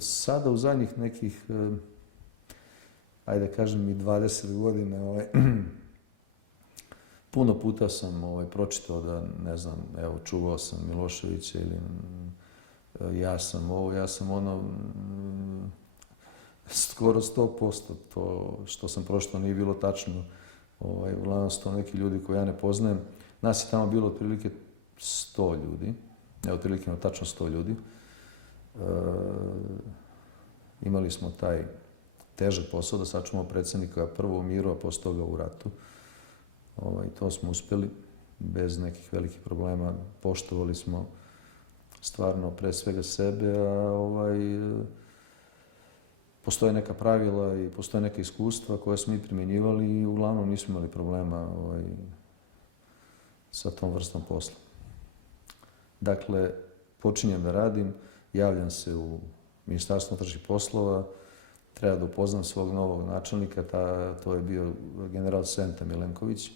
sada u zadnjih nekih, ajde kažem i 20 godina, puno puta sam pročitao da, ne znam, evo, čuvao sam Miloševića ili ja sam ovo, ja sam ono, skoro 100%. To što sam pročitao nije bilo tačno. Uglavnom su to neki ljudi koje ja ne poznajem. Nas je tamo bilo otprilike 100 ljudi, otprilike tačno 100 ljudi. Imali smo taj težak posao da sačuvamo predsjednika prvo u miru, a posle toga u ratu. To smo uspjeli bez nekih velikih problema. Poštovali smo stvarno pre svega sebe, a postoje neka pravila i postoje neka iskustva koje smo i primjenjivali i uglavnom nismo imali problema sa tom vrstom posla. Dakle, počinjem da radim, javljam se u Ministarstvo unutrašnjih poslova, treba da upoznam svog novog načelnika, to je bio general Senta Milenković.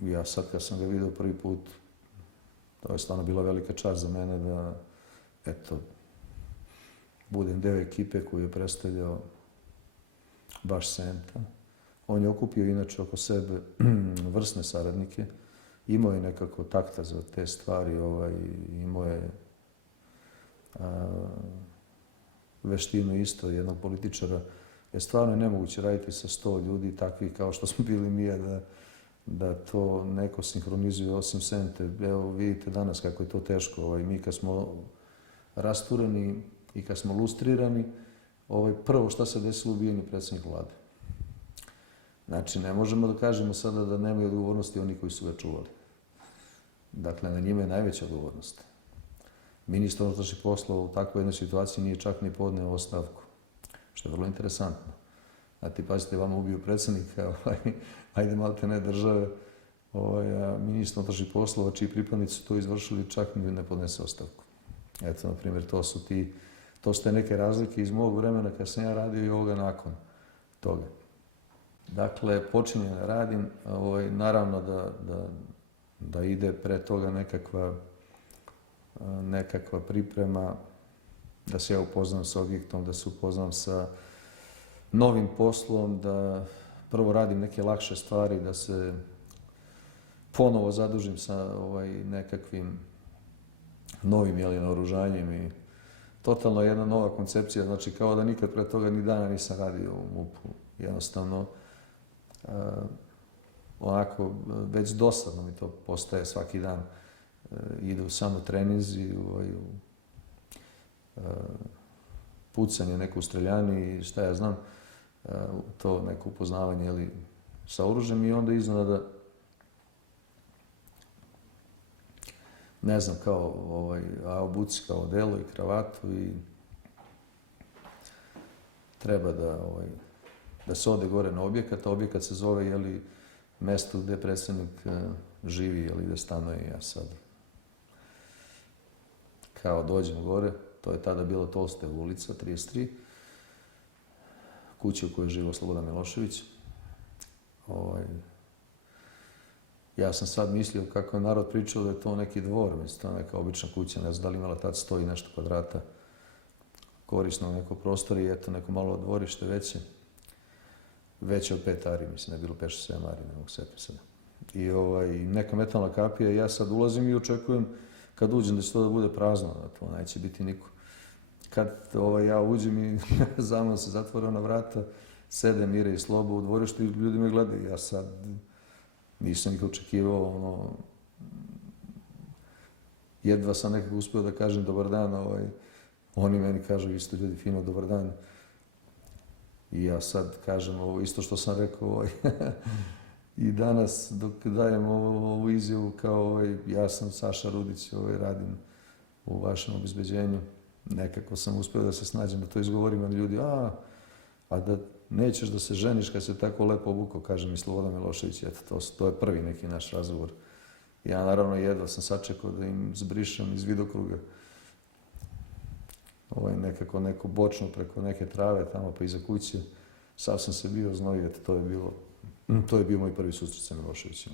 Ja sad kad sam ga vidio prvi put, to je stvarno bila velika čast za mene da, eto, budem deo ekipe koju je predstavljao baš Senta. On je okupio inače oko sebe vrsne saradnike, imao je nekako takta za te stvari, imao je veštinu isto jednog političara. Jer stvarno je nemoguće raditi sa 100 ljudi takvih kao što smo bili mi, da to neko sinhronizuje osim Sente. Evo vidite danas kako je to teško. Mi kad smo rastureni i kad smo lustrirani, prvo šta se desilo, ubijen je predsjednik vlade. Znači, ne možemo da kažemo sada da nemaju odgovornosti oni koji su ga čuvali. Dakle, na njima je najveća odgovornost. Ministar unutrašnjih poslova u takvoj jednoj situaciji nije čak ni podneo ostavku, što je vrlo interesantno. Znate, pazite, vama ubio predsjednika, ajde malte ne države, a ministar unutrašnjih poslova, čiji pripadnici su to izvršili, čak ni ne podnese ostavku. Eto, na primjer, to su te neke razlike iz mog vremena kad sam ja radio i ovoga nakon toga. Dakle, počinjem da radim, naravno da ide pre toga nekakva priprema, da se ja upoznam sa objektom, da se upoznam sa novim poslom, da prvo radim neke lakše stvari, da se ponovo zadužim sa nekakvim novim naoružanjem i totalno jedna nova koncepcija, znači kao da nikad pre toga ni dana nisam radio u MUP-u. Jednostavno, onako, već dosadno mi to postaje svaki dan. Idu samo treninzi, pucanje, neku streljani i šta ja znam, to neko upoznavanje sa oružjem i onda iznenada, ne znam, kao obuci kao odelo i kravatu i treba da se ode gore na objekat, a objekat se zove, mesto gde predsjednik živi, gde stanuje. Ja sad kao dođem gore, to je tada bila Tolsteva ulica, 33, kuća u kojoj je živio Slobodan Milošević. Ja sam sad mislio kako je narod pričao da je to neki dvor, mislim, to je neka obična kuća, ne znam da li imala tad 100 i nešto kvadrata, korisno neko prostor i eto neko malo dvorište veće od 5 ari, mislim da je bilo 5-7 ari, ne mogu setiti sada. I neka metalna kapija, ja sad ulazim i očekujem kad uđem da će to da bude prazno, da to neće biti niko. Kad ja uđem i za mnom se zatvore ona vrata, sede Mire i Slobo u dvorištu i ljudi me gledaju. Ja sad nisam ih očekivao, jedva sam nekako uspio da kažem dobar dan, oni meni kažu isto ljudi fino dobar dan. I ja sad kažem ovo isto što sam rekao i danas dok dajem ovu izjavu kao ja sam Saša Rudić, radim u vašem obezbeđenju. Nekako sam uspio da se snađem da to izgovorim, a ljudi, a da nećeš da se ženiš kad se tako lepo obukao, kaže mi Slobodan Milošević, eto, to je prvi neki naš razgovor. Ja naravno jedva sam sačekao da im zbrišem iz vidokruga nekako neko bočno preko neke trave tamo pa iza kuće. Sav sam se bio znojio, eto, to je bio moj prvi susret sa Miloševićem.